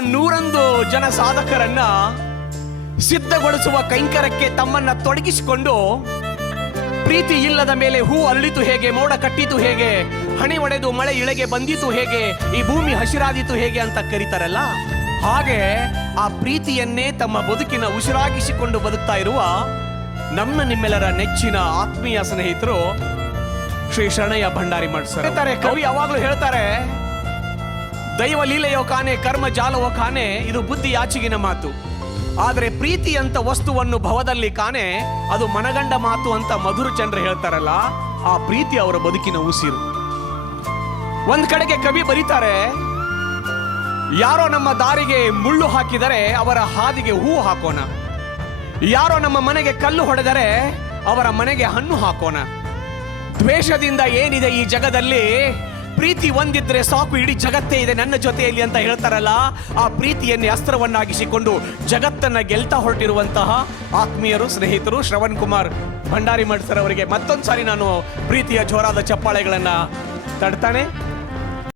101 ಜನ ಸಾಧಕರನ್ನ ಸಿದ್ಧಗೊಳಿಸುವ ಕೈಂಕರ್ಯಕ್ಕೆ ತಮ್ಮನ್ನ ತೊಡಗಿಸಿಕೊಂಡು ಪ್ರೀತಿ ಇಲ್ಲದ ಮೇಲೆ ಹೂ ಅರಳಿತು ಹೇಗೆ, ಮೋಡ ಕಟ್ಟಿತು ಹೇಗೆ, ಹಣೆ ಒಡೆದು ಮಳೆ ಇಳೆಗೆ ಬಂದಿತು ಹೇಗೆ, ಈ ಭೂಮಿ ಹಸಿರಾದಿತು ಹೇಗೆ ಅಂತ ಕರೀತಾರಲ್ಲ, ಹಾಗೆ ಆ ಪ್ರೀತಿಯನ್ನೇ ತಮ್ಮ ಬದುಕಿನ ಉಸಿರಾಗಿಸಿಕೊಂಡು ಬದುಕ್ತಾ ಇರುವ ನಮ್ಮ ನಿಮ್ಮೆಲ್ಲರ ನೆಚ್ಚಿನ ಆತ್ಮೀಯ ಸ್ನೇಹಿತರು ಶ್ರೀ ಶರಣಯ್ಯ ಭಂಡಾರಿ ಮಠ್ ಸರ್ ಹೇಳ್ತಾರೆ. ಕವಿ ಯಾವಾಗಲೂ ಹೇಳ್ತಾರೆ, ದೈವ ಲೀಲೆಯೋ ಕಾನೆ, ಕರ್ಮ ಜಾಲವೋ ಕಾನೆ, ಇದು ಬುದ್ಧಿ ಆಚಿಗಿನ ಮಾತು. ಆದರೆ ಪ್ರೀತಿ ಅಂತ ವಸ್ತುವನ್ನು ಭವದಲ್ಲಿ ಕಾನೆ, ಅದು ಮನಗಂಡ ಮಾತು ಅಂತ ಮಧುರ ಚಂದ್ರ ಹೇಳ್ತಾರಲ್ಲ, ಆ ಪ್ರೀತಿ ಅವರ ಬದುಕಿನ ಉಸಿರು. ಒಂದ್ ಕಡೆಗೆ ಕವಿ ಬರೀತಾರೆ, ಯಾರೋ ನಮ್ಮ ದಾರಿಗೆ ಮುಳ್ಳು ಹಾಕಿದರೆ ಅವರ ಹಾದಿಗೆ ಹೂವು ಹಾಕೋಣ, ಯಾರೋ ನಮ್ಮ ಮನೆಗೆ ಕಲ್ಲು ಹೊಡೆದರೆ ಅವರ ಮನೆಗೆ ಹಣ್ಣು ಹಾಕೋಣ. ದ್ವೇಷದಿಂದ ಏನಿದೆ ಈ ಜಗದಲ್ಲಿ, ಪ್ರೀತಿ ಒಂದಿದ್ರೆ ಸಾಕು, ಇಡೀ ಜಗತ್ತೇ ಇದೆ ನನ್ನ ಜೊತೆಯಲ್ಲಿ ಅಂತ ಹೇಳ್ತಾರಲ್ಲ, ಆ ಪ್ರೀತಿಯನ್ನೇ ಅಸ್ತ್ರವನ್ನಾಗಿಸಿಕೊಂಡು ಜಗತ್ತನ್ನ ಗೆಲ್ತಾ ಹೊರಟಿರುವಂತಹ ಆತ್ಮೀಯರು, ಸ್ನೇಹಿತರು ಶ್ರವಣ್ ಕುಮಾರ್ ಭಂಡಾರಿ ಮಠ್ ಸರ್ ಅವರಿಗೆ ಮತ್ತೊಂದು ಸಾರಿ ನಾನು ಪ್ರೀತಿಯ ಜೋರಾದ ಚಪ್ಪಾಳೆಗಳನ್ನ ತಡ್ತಾನೆ.